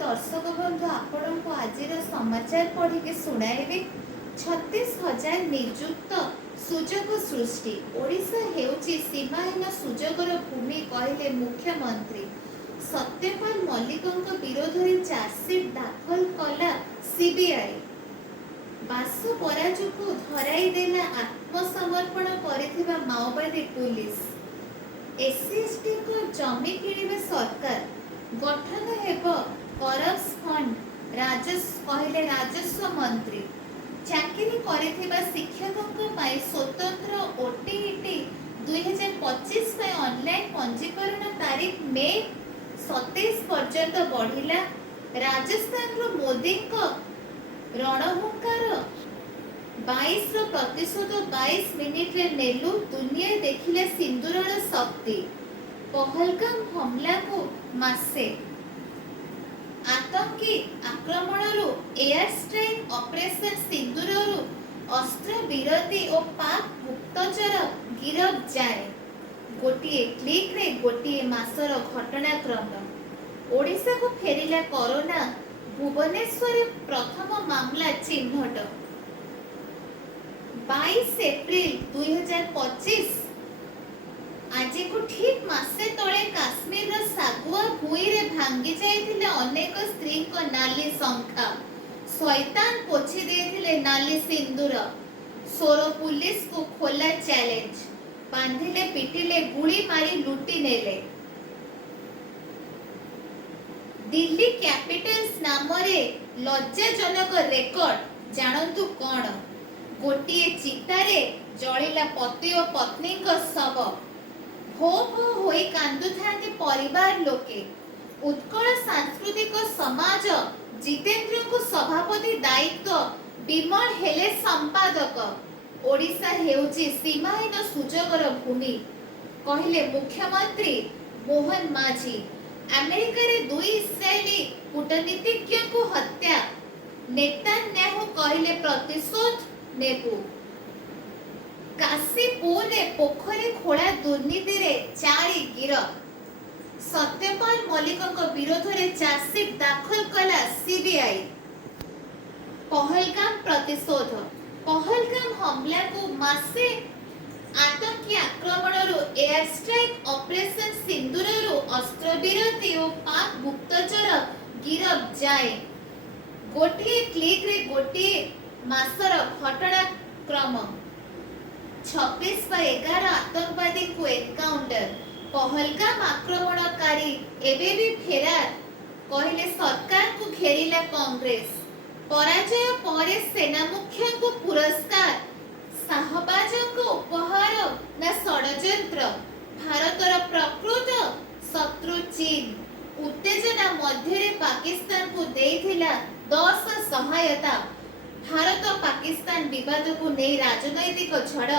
दर्शक बंधु आपण को आज समाचार पढ़ी के सुनाइबे 36,000 नियुक्त सुजोग सृष्टि ओडिशा हेउची सीमाहीन सुजोगर भूमि कहले मुख्यमंत्री। सत्यपाल मल्लिकଙ୍କ विरोधରେ चार्जसीट दाखल कला सीबीआई। बासु पराजुको धराई देला आत्मसमर्पण करिथिबा माओवादी पुलिस। एससीएसटी को जमी किଣିବେ सरकार गठन हेब करप्स फंड कहले राजस्व मंत्री। चाकरी करिथिबा शिक्षकों पाई स्वतंत्र ओटीईटी 2025 पे ऑनलाइन पंजीकरण तारीख मे 27 पर्यंत बढ़िला। राजस्थान रो मोदी को रणहुंकार 22% 22 मिनिट रे नेलु दुनिया देखिले सिंदूरर शक्ति। पहलगाम हमला को मासे आतंकी आक्रमणरू एयर स्ट्राइक ऑपरेशन सिंदूररू अस्त्र विरति और पाक गुप्तचर गिरफ जाए। गोटिए क्लिक रे गोटिए मासर घटनाक्रम। ओडिशा को फेरिला कोरोना। भुवनेश्वर प्रथम मामला चिन्हट। 22 एप्रिल 2025 आज को ठीक मासे तले काश्मीर सागुआ भूई रे भांगी जाइथिले अनेक स्त्री को नाली संख्या। शैतान पोछि देथिले नाली सिंदूर। सोरो पुलिस को खोला चैलेंज। बांधिले पिटिले गुली मारी लुटी नेले। दिल्ली कैपिटल्स नामरे लज्जाजनक रेकर्ड जानतु कोण। गोटिए चितारे जळिला पति और पत्नी को शव। हो हो होई कांदुथांती परिवार लोके। उत्कल सांस्कृतिक समाज जितेंद्र को सभापति दायित्व विमल हेले संपादक। ओडिशा हेउची सीमाहीन सुजोगर भूमि कहले मुख्यमंत्री मोहन माझी। अमेरिका रे 2 इस्राएली कूटनीतिज्ञ को हत्या। नेतान्याहू कहले प्रतिशोध नेबू। काशीपुर रे पोखरी खोला दुर्नीति रे 4 गिरफ। सत्यपाल मल्लिकଙ୍କ विरोधରେ चार्जसीट दाखल कला सीबीआई। पहलगाम प्रतिशोध। पहलगाम हमला को मासे आतंकी आक्रमणरू एयर स्ट्राइक ऑपरेशन सिंदूररू अस्त्र विरति और पाक गुप्तचर गिरफ जाए। गोटिए क्लिक रे गोटिए मासर घटनाक्रम। 26/11 आतंकवादी को एनकाउंटर। पहलगाम आक्रमणकारी एबे भी फेरार कहले सरकार को घेरिला कांग्रेस। पराजय परे सेना मुख्य को पुरस्कार। शाहबाज को उपहार ना षड्यंत्र। भारतर प्रकृत शत्रु चीन। उत्तेजना मध्य पाकिस्तान को देथिला 10 सहायता। भारत पाकिस्तान विवाद को नहीं राजनैतिक झड़।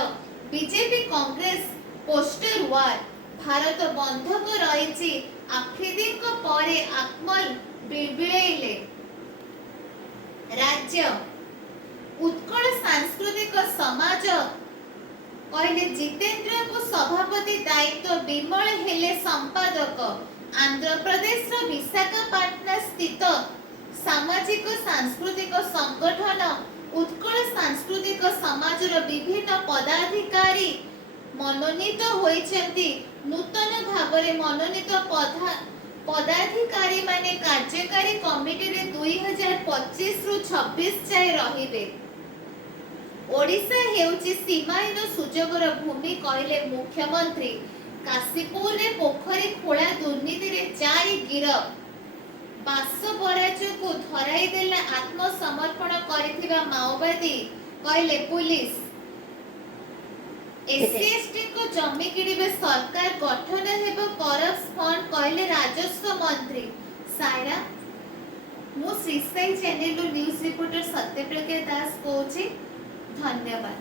बीजेपी कांग्रेस पोस्टर वार। भारत बंधक रही। आफ्रिदी को परे आकमल बिलबिलेइले। राज्य उत्कल सांस्कृतिक समाज कहले जितेंद्र को सभापति दायित्व विमल हेले संपादक। आंध्र प्रदेश रो विशाखापट्टनम स्थित सामाजिक सांस्कृतिक संगठन उत्कल सांस्कृतिक समाज रो विभिन्न पदाधिकारी मनोनीत होइछन्ति। नूतन भावरे मनोनीत पदाधिकारी माने कार्यकारी कमिटी रे 2025 रु 26 जाय रहिबे। ओडिशा हेउची सीमाहीन सुजोगर भूमि कहले मुख्यमंत्री। काशीपुर रे पोखरी खोला दुर्नीति रे 4 गिरफ। बासु पराजु को धराई देला आत्मसमर्पण करिथिबा माओवादी कहले पुलिस। एससीएसटी को जमी किଣିବେ सरकार गठन हेब करप्स फंड कहले राजस्व मंत्री। सायरा मु श्रीसाई चैनल न्यूज रिपोर्टर सत्यप्रज्ञा दास कहूची। धन्यवाद।